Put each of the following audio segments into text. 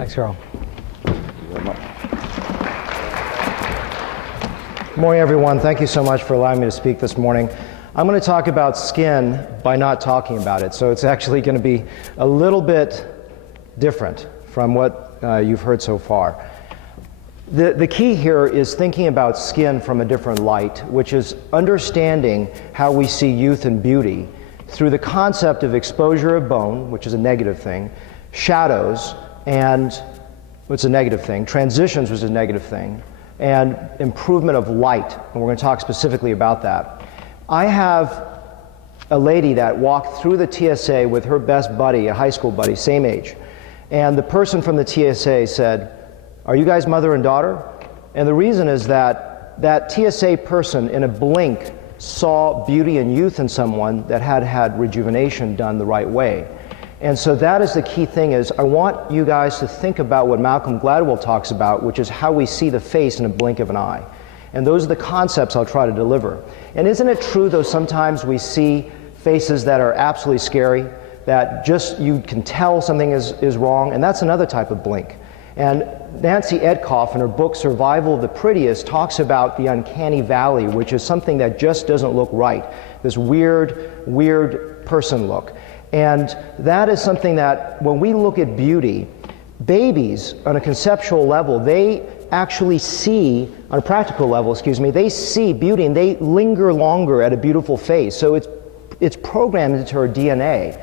Thanks, Carl. Thank you very much. Good morning, everyone. Thank you so much for allowing me to speak this morning. I'm going to talk about skin by not talking about it, so it's actually going to be a little bit different from what you've heard so far. The key here is thinking about skin from a different light, which is understanding how we see youth and beauty through the concept of exposure of bone, which is a negative thing, shadows, and what's a negative thing, transitions, which is a negative thing, and improvement of light, and we're going to talk specifically about that. I have a lady that walked through the TSA with her best buddy, a high school buddy, same age, and the person from the TSA said, "Are you guys mother and daughter?" And the reason is that that TSA person in a blink saw beauty and youth in someone that had had rejuvenation done the right way. And so that is the key thing, is I want you guys to think about what Malcolm Gladwell talks about, which is how we see the face in a blink of an eye. And those are the concepts I'll try to deliver. And isn't it true, though, sometimes we see faces that are absolutely scary, that just you can tell something is wrong, and that's another type of blink. And Nancy Edkoff, in her book Survival of the Prettiest, talks about the uncanny valley, which is something that just doesn't look right, this weird person look. And that is something that when we look at beauty, babies on a conceptual level, they actually see, on a practical level, they see beauty and they linger longer at a beautiful face. So it's programmed into our DNA.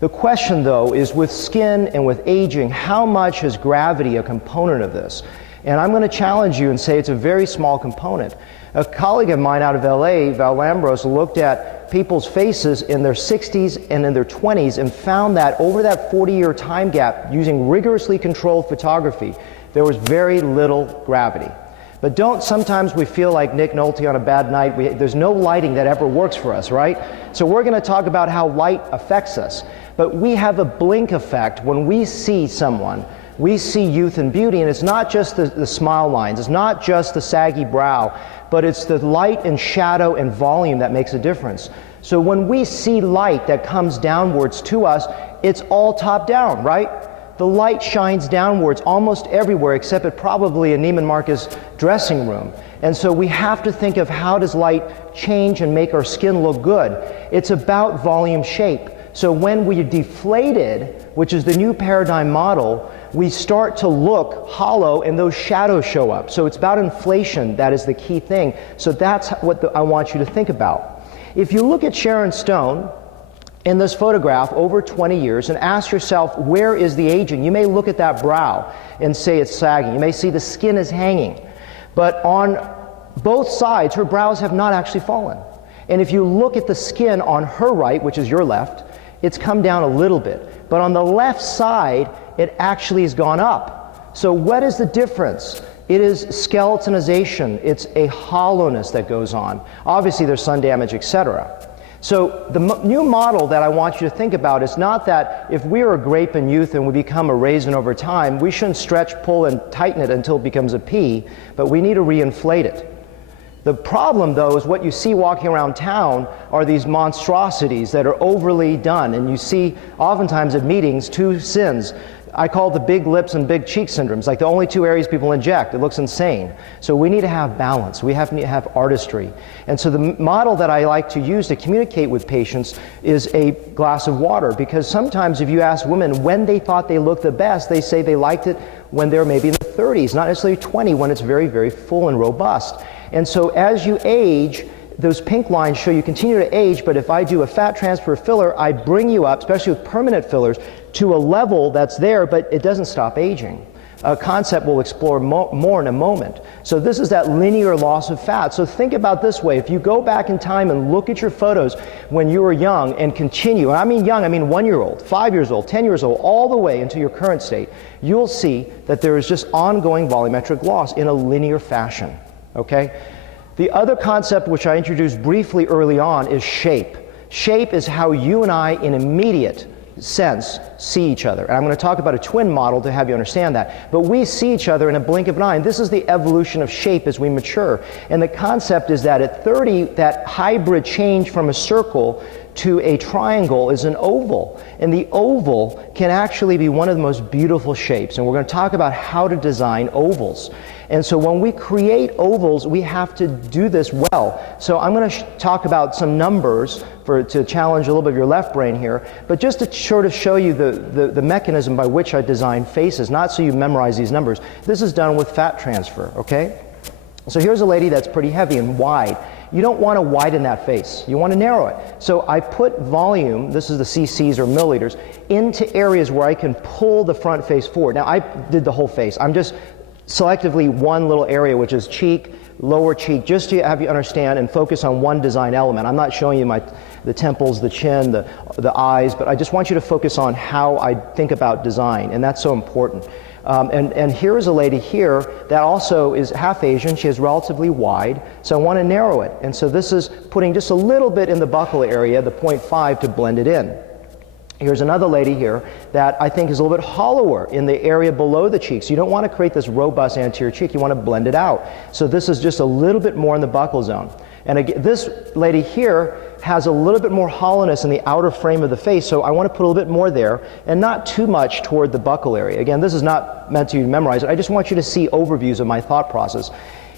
The question, though, is with skin and with aging, how much is gravity a component of this? And I'm going to challenge you and say it's a very small component. A colleague of mine out of LA, Val Lambros, looked at people's faces in their 60s and in their 20s and found that over that 40-year time gap, using rigorously controlled photography, there was very little gravity. But sometimes we feel like Nick Nolte on a bad night. There's no lighting that ever works for us, right? So we're going to talk about how light affects us. But we have a blink effect when we see someone. We see youth and beauty, and it's not just the smile lines, it's not just the saggy brow, but it's the light and shadow and volume that makes a difference. So when we see light that comes downwards to us, it's all top down, right? The light shines downwards almost everywhere except at probably a Neiman Marcus dressing room. And so we have to think of how does light change and make our skin look good. It's about volume shape. So when we're deflated, which is the new paradigm model, we start to look hollow and those shadows show up. So it's about inflation, that is the key thing. So that's what I want you to think about. If you look at Sharon Stone in this photograph over 20 years and ask yourself, where is the aging? You may look at that brow and say it's sagging. You may see the skin is hanging. But on both sides, her brows have not actually fallen. And if you look at the skin on her right, which is your left, it's come down a little bit. But on the left side, it actually has gone up. So what is the difference? It is skeletonization. It's a hollowness that goes on. Obviously, there's sun damage, etc. So the new model that I want you to think about is not that if we are a grape in youth and we become a raisin over time, we shouldn't stretch, pull, and tighten it until it becomes a pea, but we need to reinflate it. The problem, though, is what you see walking around town are these monstrosities that are overly done. And you see, oftentimes at meetings, two sins. I call the big lips and big cheek syndromes, like the only two areas people inject. It looks insane. So we need to have balance. We have to have artistry. And so the model that I like to use to communicate with patients is a glass of water. Because sometimes if you ask women when they thought they looked the best, they say they liked it when they're maybe in the 30s, not necessarily 20, when it's very, very full and robust. And so as you age, those pink lines show you continue to age, but if I do a fat transfer filler, I bring you up, especially with permanent fillers, to a level that's there, but it doesn't stop aging. A concept we'll explore more in a moment. So this is that linear loss of fat. So think about this way. If you go back in time and look at your photos when you were young and continue, and I mean young, I mean 1 year old, 5 years old, 10 years old, all the way into your current state, you'll see that there is just ongoing volumetric loss in a linear fashion. Okay? The other concept which I introduced briefly early on is shape. Shape is how you and I, in immediate sense, see each other. And I'm going to talk about a twin model to have you understand that. But we see each other in a blink of an eye. And this is the evolution of shape as we mature. And the concept is that at 30, that hybrid change from a circle to a triangle is an oval. And the oval can actually be one of the most beautiful shapes. And we're going to talk about how to design ovals. And so when we create ovals, we have to do this well. So I'm going to talk about some numbers to challenge a little bit of your left brain here, but just to sort of show you the mechanism by which I design faces, not so you memorize these numbers. This is done with fat transfer, okay? So here's a lady that's pretty heavy and wide. You don't want to widen that face. You want to narrow it. So I put volume, this is the cc's or milliliters, into areas where I can pull the front face forward. Now I did the whole face. I'm just selectively one little area, which is cheek, lower cheek, just to have you understand and focus on one design element. I'm not showing you the temples, the chin, the eyes, but I just want you to focus on how I think about design, and that's so important. And here is a lady here that also is half Asian. She is relatively wide, so I want to narrow it. And so this is putting just a little bit in the buccal area, the 0.5, to blend it in. Here's another lady here that I think is a little bit hollower in the area below the cheeks. You don't want to create this robust anterior cheek. You want to blend it out. So this is just a little bit more in the buccal zone. And again, this lady here has a little bit more hollowness in the outer frame of the face, so I want to put a little bit more there and not too much toward the buccal area. Again, this is not meant to memorize it. I just want you to see overviews of my thought process.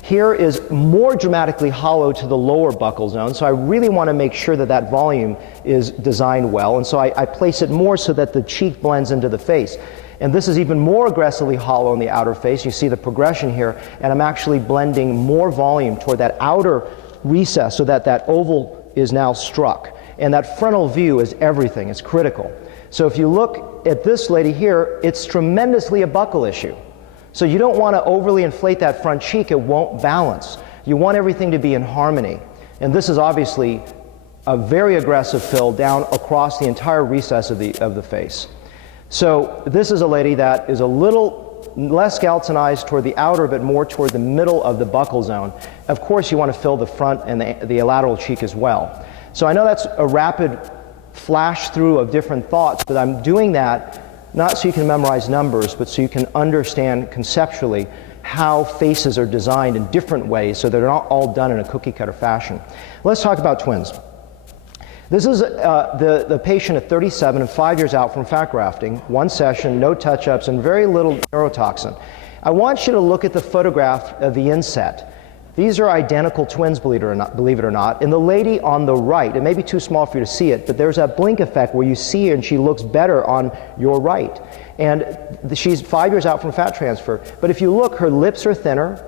Here is more dramatically hollow to the lower buccal zone, so I really want to make sure that that volume is designed well, and so I place it more so that the cheek blends into the face. And this is even more aggressively hollow in the outer face. You see the progression here, and I'm actually blending more volume toward that outer recess so that that oval is now struck. And that frontal view is everything, it's critical. So if you look at this lady here, it's tremendously a buccal issue. So you don't want to overly inflate that front cheek, it won't balance. You want everything to be in harmony. And this is obviously a very aggressive fill down across the entire recess of the face. So this is a lady that is a little less galvanized toward the outer, but more toward the middle of the buccal zone. Of course, you want to fill the front and the lateral cheek as well. So I know that's a rapid flash through of different thoughts, but I'm doing that not so you can memorize numbers, but so you can understand conceptually how faces are designed in different ways so they're not all done in a cookie cutter fashion. Let's talk about twins. This is the patient at 37 and 5 years out from fat grafting, one session, no touch-ups, and very little neurotoxin. I want you to look at the photograph of the inset. These are identical twins, believe it or not. And the lady on the right, it may be too small for you to see it, but there's that blink effect where you see her and she looks better on your right. And she's 5 years out from fat transfer. But if you look, her lips are thinner,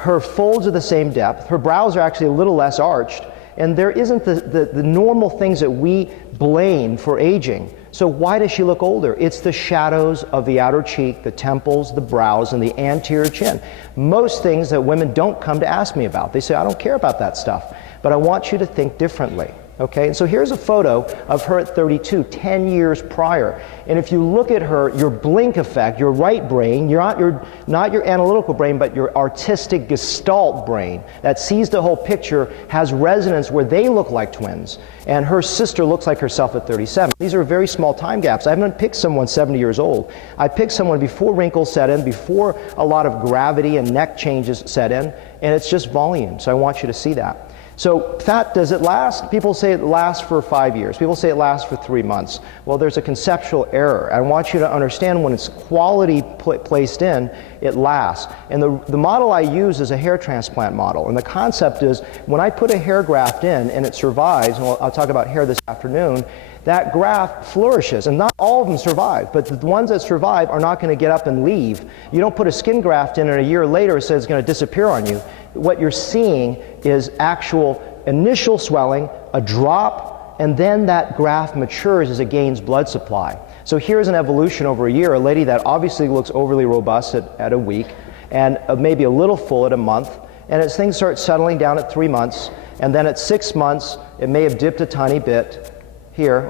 her folds are the same depth, her brows are actually a little less arched, and there isn't the normal things that we blame for aging. So why does she look older? It's the shadows of the outer cheek, the temples, the brows, and the anterior chin. Most things that women don't come to ask me about. They say, I don't care about that stuff, but I want you to think differently. Okay, and so here's a photo of her at 32, 10 years prior. And if you look at her, your blink effect, your right brain, not your analytical brain, but your artistic gestalt brain that sees the whole picture has resonance where they look like twins. And her sister looks like herself at 37. These are very small time gaps. I haven't picked someone 70 years old. I picked someone before wrinkles set in, before a lot of gravity and neck changes set in, and it's just volume. So I want you to see that. So fat, does it last? People say it lasts for 5 years. People say it lasts for 3 months. Well, there's a conceptual error. I want you to understand when it's quality placed in, it lasts. And the model I use is a hair transplant model. And the concept is when I put a hair graft in and it survives, and I'll talk about hair this afternoon, that graft flourishes. And not all of them survive, but the ones that survive are not going to get up and leave. You don't put a skin graft in and a year later it says it's going to disappear on you. What you're seeing is actual initial swelling, a drop, and then that graft matures as it gains blood supply. So here's an evolution over a year, a lady that obviously looks overly robust at a week, and maybe a little full at a month, and as things start settling down at 3 months, and then at 6 months, it may have dipped a tiny bit here,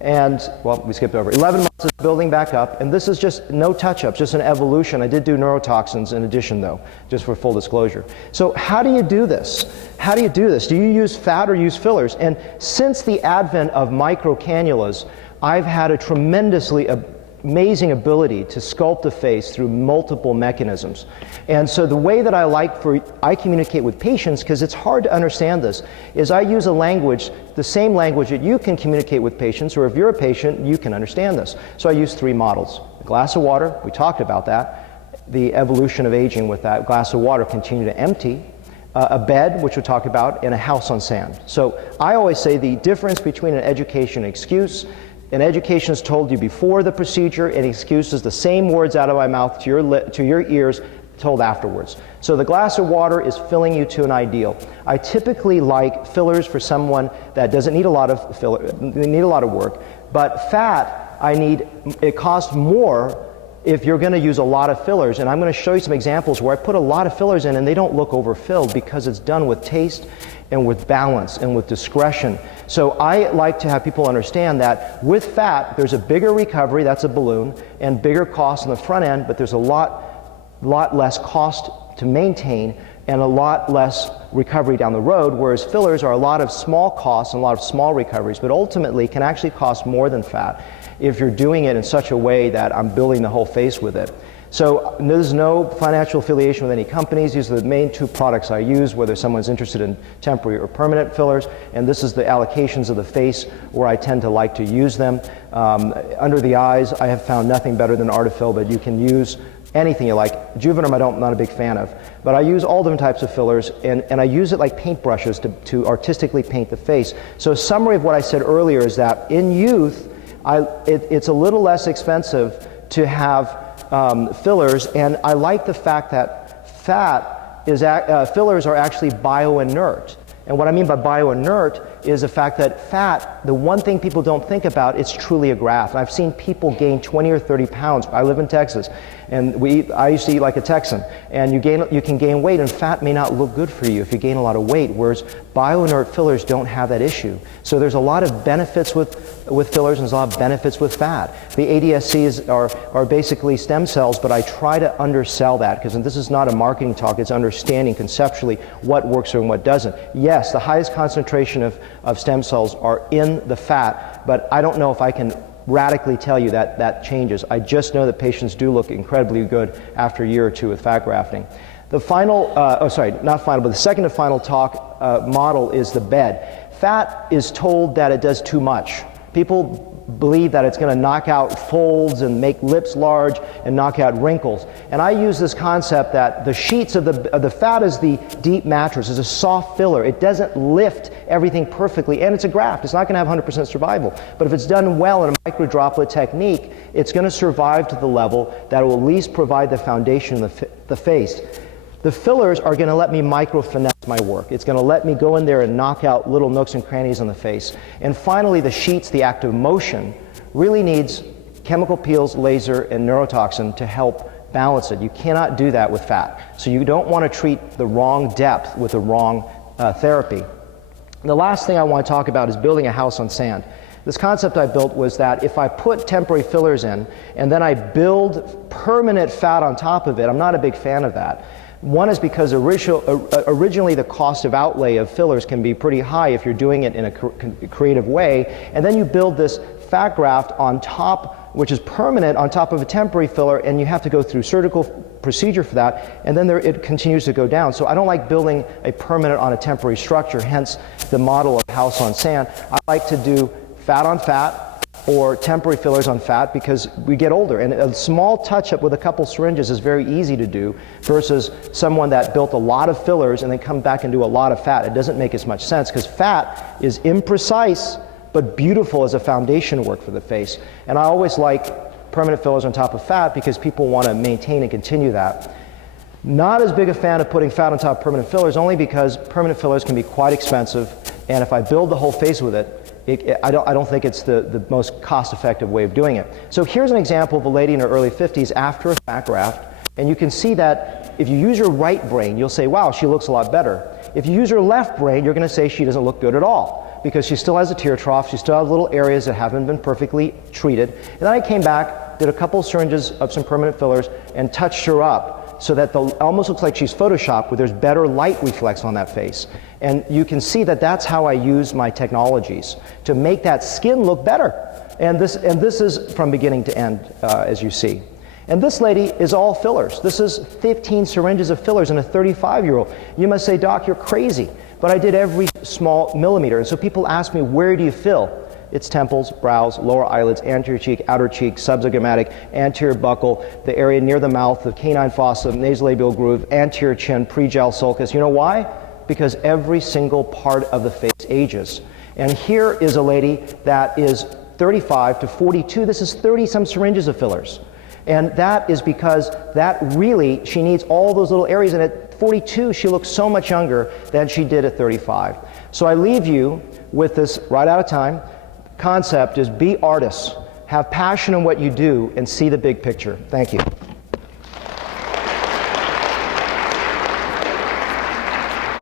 and, well, we skipped over. 11 months is building back up, and this is just no touch-ups, just an evolution. I did do neurotoxins in addition, though, just for full disclosure. So how do you do this? How do you do this? Do you use fat or use fillers? And since the advent of micro cannulas, I've had a tremendously amazing ability to sculpt the face through multiple mechanisms. And so the way that I communicate with patients, because it's hard to understand this, is I use a language, the same language that you can communicate with patients, or if you're a patient, you can understand this. So I use 3 models. A glass of water, we talked about that, the evolution of aging with that glass of water, continue to empty, a bed, which we'll talk about, and a house on sand. So I always say the difference between an education and excuse. An education is told you before the procedure, an excuse is the same words out of my mouth to your ears told afterwards. So the glass of water is filling you to an ideal. I typically like fillers for someone that doesn't need a lot of filler, need a lot of work, but fat, it costs more if you're going to use a lot of fillers. And I'm going to show you some examples where I put a lot of fillers in and they don't look overfilled because it's done with taste and with balance and with discretion. So I like to have people understand that with fat, there's a bigger recovery, that's a balloon, and bigger cost on the front end, but there's a lot less cost to maintain and a lot less recovery down the road, whereas fillers are a lot of small costs and a lot of small recoveries, but ultimately can actually cost more than fat if you're doing it in such a way that I'm building the whole face with it. So there's no financial affiliation with any companies. These are the main 2 products I use, whether someone's interested in temporary or permanent fillers, and this is the allocations of the face where I tend to like to use them. Under the eyes, I have found nothing better than artefill, but you can use anything you like. Juvederm I'm not a big fan of, but I use all different types of fillers, and I use it like paintbrushes to artistically paint the face. So a summary of what I said earlier is that in youth, it's a little less expensive to have fillers, and I like the fact that fillers are actually bioinert. And what I mean by bioinert is the fact that fat, the one thing people don't think about, it's truly a graft. And I've seen people gain 20 or 30 pounds. I live in Texas, and I used to eat like a Texan. And you can gain weight, and fat may not look good for you if you gain a lot of weight, whereas bioinert fillers don't have that issue. So there's a lot of benefits with fillers, and there's a lot of benefits with fat. The ADSCs are basically stem cells, but I try to undersell that, because this is not a marketing talk, it's understanding conceptually what works and what doesn't. Yes, the highest concentration of stem cells are in the fat, but I don't know if I can radically tell you that changes. I just know that patients do look incredibly good after a year or 2 with fat grafting. The final, but the second and final model is the bed. Fat is told that it does too much. People believe that it's going to knock out folds and make lips large and knock out wrinkles. And I use this concept that the sheets of the fat is the deep mattress. It's a soft filler. It doesn't lift everything perfectly, and it's a graft. It's not going to have 100% survival. But if it's done well in a microdroplet technique, it's going to survive to the level that will at least provide the foundation of the face. The fillers are going to let me micro-finesse my work. It's going to let me go in there and knock out little nooks and crannies on the face. And finally, the sheets, the active motion, really needs chemical peels, laser, and neurotoxin to help balance it. You cannot do that with fat. So you don't want to treat the wrong depth with the wrong therapy. The last thing I want to talk about is building a house on sand. This concept I built was that if I put temporary fillers in and then I build permanent fat on top of it, I'm not a big fan of that. One is because originally the cost of outlay of fillers can be pretty high if you're doing it in a creative way, and then you build this fat graft on top, which is permanent, on top of a temporary filler, and you have to go through surgical procedure for that, and then it continues to go down. So I don't like building a permanent on a temporary structure, hence the model of house on sand. I like to do fat on fat, or temporary fillers on fat, because we get older, and a small touch-up with a couple syringes is very easy to do versus someone that built a lot of fillers and then come back and do a lot of fat. It doesn't make as much sense, because fat is imprecise but beautiful as a foundation work for the face. And I always like permanent fillers on top of fat because people want to maintain and continue that. Not as big a fan of putting fat on top of permanent fillers, only because permanent fillers can be quite expensive, and if I build the whole face with it, I don't think it's the most cost-effective way of doing it. So here's an example of a lady in her early 50s after a fat graft, and you can see that if you use your right brain, you'll say, wow, she looks a lot better. If you use your left brain, you're going to say she doesn't look good at all, because she still has a tear trough, she still has little areas that haven't been perfectly treated. And then I came back, did a couple syringes of some permanent fillers, and touched her up so that almost looks like she's photoshopped, where there's better light reflex on that face. And you can see that that's how I use my technologies, to make that skin look better. And this is from beginning to end, as you see. And this lady is all fillers. This is 15 syringes of fillers in a 35-year-old. You must say, Doc, you're crazy. But I did every small millimeter. And so people ask me, where do you fill? It's temples, brows, lower eyelids, anterior cheek, outer cheek, subzygomatic, anterior buccal, the area near the mouth, the canine fossa, nasolabial groove, anterior chin, pre-jowl sulcus. You know why? Because every single part of the face ages. And here is a lady that is 35 to 42. This is 30-some syringes of fillers. And that is because that really, she needs all those little areas. And at 42, she looks so much younger than she did at 35. So I leave you with this, right out of time, concept is be artists. Have passion in what you do and see the big picture. Thank you.